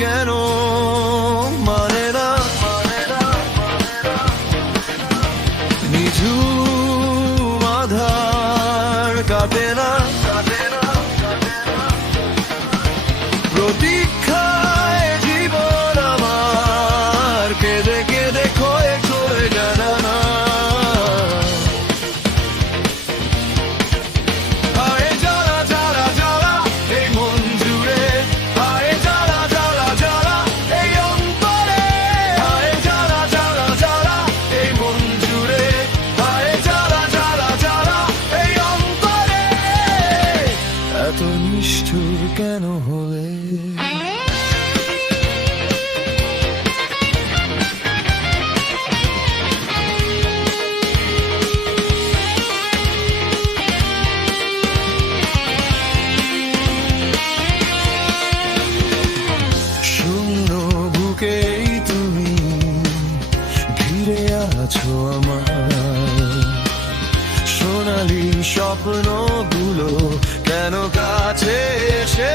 কেন মানে না নিঝুম আধার কাটে না প্রতীক্ষায় জীবন আমার কেঁদে কেঁদে ক্ষয়ে চলে জানা না আরে জ্বালা জ্বালা জ্বালা এই মন জুড়ে আরে জ্বালা জ্বালা জ্বালা এই অন্তরে আরে জ্বালা জ্বালা জ্বালা এই মন জুড়ে আরে জ্বালা জ্বালা জ্বালা এই অন্তরে এত নিষ্ঠুর কেন হলে শূন্য বুকেই তুমি ঘিরে আছো আমার সোনালি স্বপ্নগুলো কেন কাছে এসে